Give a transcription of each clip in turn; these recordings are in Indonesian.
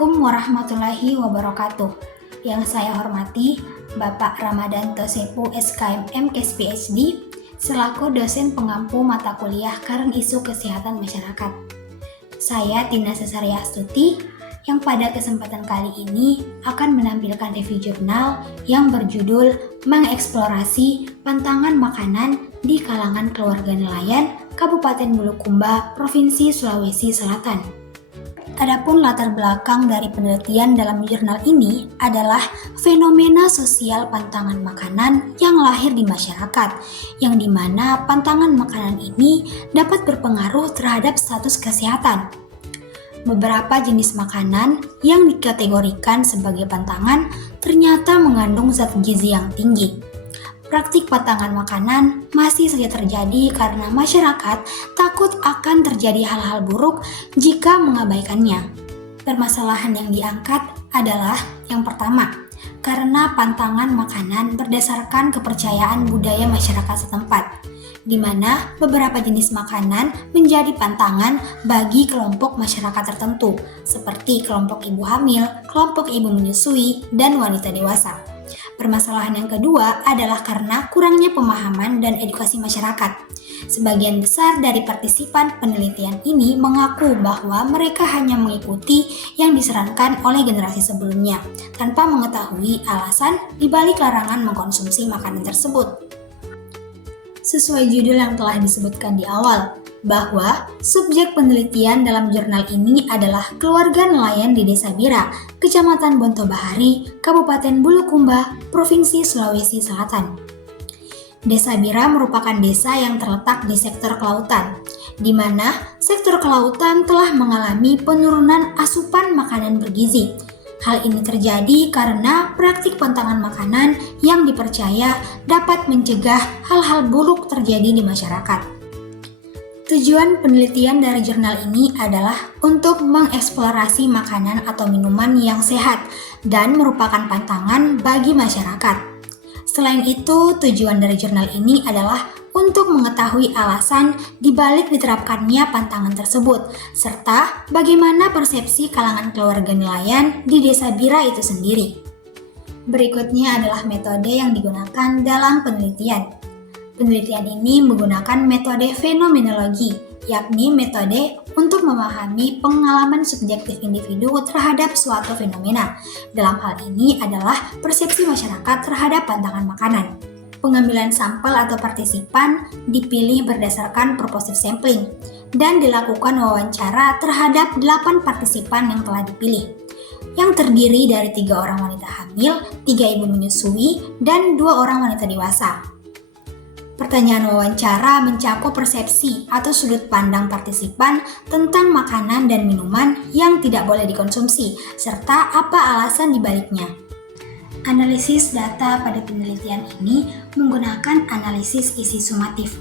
Assalamualaikum warahmatullahi wabarakatuh. Yang saya hormati Bapak Ramadanto Sepu SKM MKes PhD selaku dosen pengampu mata kuliah Karang Isu Kesehatan Masyarakat. Saya Tina Cesaria Astuti yang pada kesempatan kali ini akan menampilkan review jurnal yang berjudul Mengeksplorasi Pantangan Makanan di Kalangan Keluarga Nelayan Kabupaten Bulukumba, Provinsi Sulawesi Selatan. Adapun latar belakang dari penelitian dalam jurnal ini adalah fenomena sosial pantangan makanan yang lahir di masyarakat, yang dimana pantangan makanan ini dapat berpengaruh terhadap status kesehatan. Beberapa jenis makanan yang dikategorikan sebagai pantangan ternyata mengandung zat gizi yang tinggi. Praktik pantangan makanan masih saja terjadi karena masyarakat takut akan terjadi hal-hal buruk jika mengabaikannya. Permasalahan yang diangkat adalah yang pertama, karena pantangan makanan berdasarkan kepercayaan budaya masyarakat setempat, di mana beberapa jenis makanan menjadi pantangan bagi kelompok masyarakat tertentu, seperti kelompok ibu hamil, kelompok ibu menyusui, dan wanita dewasa. Permasalahan yang kedua adalah karena kurangnya pemahaman dan edukasi masyarakat. Sebagian besar dari partisipan penelitian ini mengaku bahwa mereka hanya mengikuti yang disarankan oleh generasi sebelumnya, tanpa mengetahui alasan di balik larangan mengkonsumsi makanan tersebut. Sesuai judul yang telah disebutkan di awal, bahwa subjek penelitian dalam jurnal ini adalah keluarga nelayan di Desa Bira, Kecamatan Bontobahari, Kabupaten Bulukumba, Provinsi Sulawesi Selatan. Desa Bira merupakan desa yang terletak di sektor kelautan, di mana sektor kelautan telah mengalami penurunan asupan makanan bergizi. Hal ini terjadi karena praktik pantangan makanan yang dipercaya dapat mencegah hal-hal buruk terjadi di masyarakat. Tujuan penelitian dari jurnal ini adalah untuk mengeksplorasi makanan atau minuman yang sehat dan merupakan pantangan bagi masyarakat. Selain itu, tujuan dari jurnal ini adalah untuk mengetahui alasan dibalik diterapkannya pantangan tersebut, serta bagaimana persepsi kalangan keluarga nelayan di Desa Bira itu sendiri. Berikutnya adalah metode yang digunakan dalam penelitian. Penelitian ini menggunakan metode fenomenologi, yakni metode untuk memahami pengalaman subjektif individu terhadap suatu fenomena. Dalam hal ini adalah persepsi masyarakat terhadap pantangan makanan. Pengambilan sampel atau partisipan dipilih berdasarkan purposive sampling dan dilakukan wawancara terhadap 8 partisipan yang telah dipilih, yang terdiri dari 3 orang wanita hamil, 3 ibu menyusui, dan 2 orang wanita dewasa. Pertanyaan wawancara mencakup persepsi atau sudut pandang partisipan tentang makanan dan minuman yang tidak boleh dikonsumsi, serta apa alasan dibaliknya. Analisis data pada penelitian ini menggunakan analisis isi sumatif.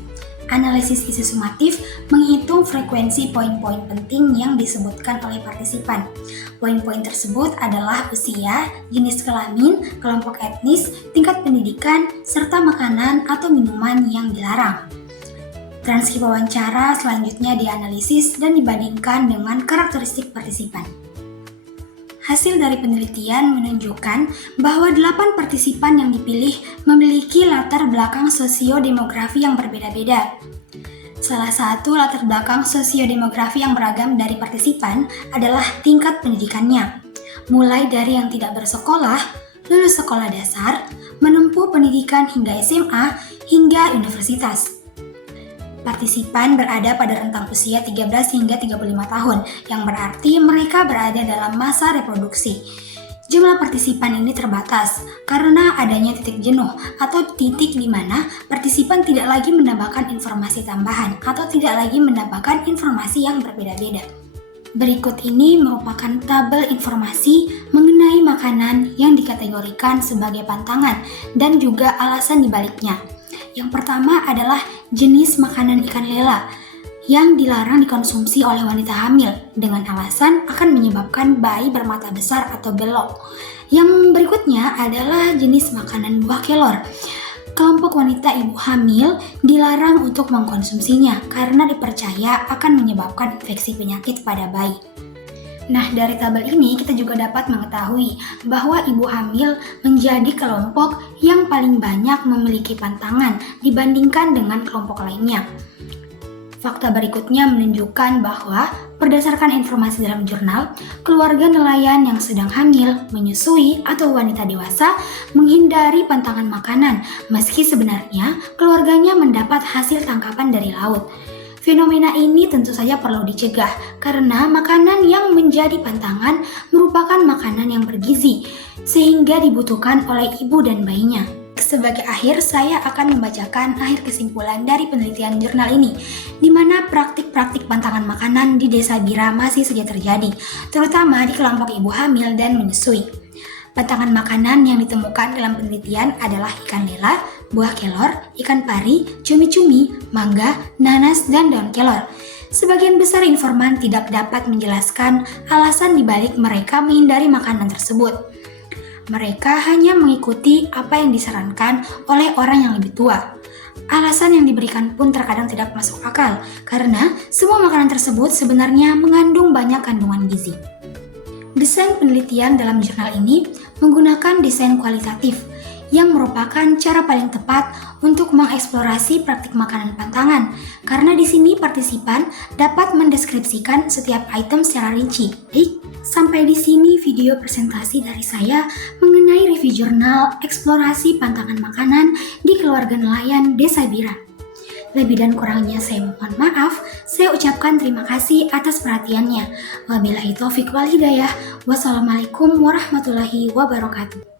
Analisis isi sumatif menghitung frekuensi poin-poin penting yang disebutkan oleh partisipan. Poin-poin tersebut adalah usia, jenis kelamin, kelompok etnis, tingkat pendidikan, serta makanan atau minuman yang dilarang. Transkrip wawancara selanjutnya dianalisis dan dibandingkan dengan karakteristik partisipan. Hasil dari penelitian menunjukkan bahwa 8 partisipan yang dipilih memiliki latar belakang sosiodemografi yang berbeda-beda. Salah satu latar belakang sosiodemografi yang beragam dari partisipan adalah tingkat pendidikannya, mulai dari yang tidak bersekolah, lulus sekolah dasar, menempuh pendidikan hingga SMA, hingga universitas. Partisipan berada pada rentang usia 13 hingga 35 tahun, yang berarti mereka berada dalam masa reproduksi. Jumlah partisipan ini terbatas karena adanya titik jenuh atau titik di mana partisipan tidak lagi menambahkan informasi tambahan atau tidak lagi menambahkan informasi yang berbeda-beda. Berikut ini merupakan tabel informasi mengenai makanan yang dikategorikan sebagai pantangan dan juga alasan dibaliknya. Yang pertama adalah jenis makanan ikan lela yang dilarang dikonsumsi oleh wanita hamil dengan alasan akan menyebabkan bayi bermata besar atau belok. Yang berikutnya adalah jenis makanan buah kelor. Kelompok wanita ibu hamil dilarang untuk mengkonsumsinya karena dipercaya akan menyebabkan infeksi penyakit pada bayi. Nah, dari tabel ini kita juga dapat mengetahui bahwa ibu hamil menjadi kelompok yang paling banyak memiliki pantangan dibandingkan dengan kelompok lainnya. Fakta berikutnya menunjukkan bahwa berdasarkan informasi dalam jurnal, keluarga nelayan yang sedang hamil, menyusui, atau wanita dewasa menghindari pantangan makanan meski sebenarnya keluarganya mendapat hasil tangkapan dari laut. Fenomena ini tentu saja perlu dicegah karena makanan yang menjadi pantangan merupakan makanan yang bergizi sehingga dibutuhkan oleh ibu dan bayinya. Sebagai akhir, saya akan membacakan akhir kesimpulan dari penelitian jurnal ini, di mana praktik-praktik pantangan makanan di Desa Bira masih saja terjadi, terutama di kelompok ibu hamil dan menyusui. Pantangan makanan yang ditemukan dalam penelitian adalah ikan lela, buah kelor, ikan pari, cumi-cumi, mangga, nanas, dan daun kelor. Sebagian besar informan tidak dapat menjelaskan alasan dibalik mereka menghindari makanan tersebut. Mereka hanya mengikuti apa yang disarankan oleh orang yang lebih tua. Alasan yang diberikan pun terkadang tidak masuk akal, karena semua makanan tersebut sebenarnya mengandung banyak kandungan gizi. Desain penelitian dalam jurnal ini menggunakan desain kualitatif, yang merupakan cara paling tepat untuk mengeksplorasi praktik makanan pantangan, karena di sini partisipan dapat mendeskripsikan setiap item secara rinci. Baik, sampai di sini video presentasi dari saya mengenai review jurnal eksplorasi pantangan makanan di keluarga nelayan Desa Bira. Lebih dan kurangnya saya mohon maaf, saya ucapkan terima kasih atas perhatiannya. Wabillahi taufiq wal hidayah. Wassalamualaikum warahmatullahi wabarakatuh.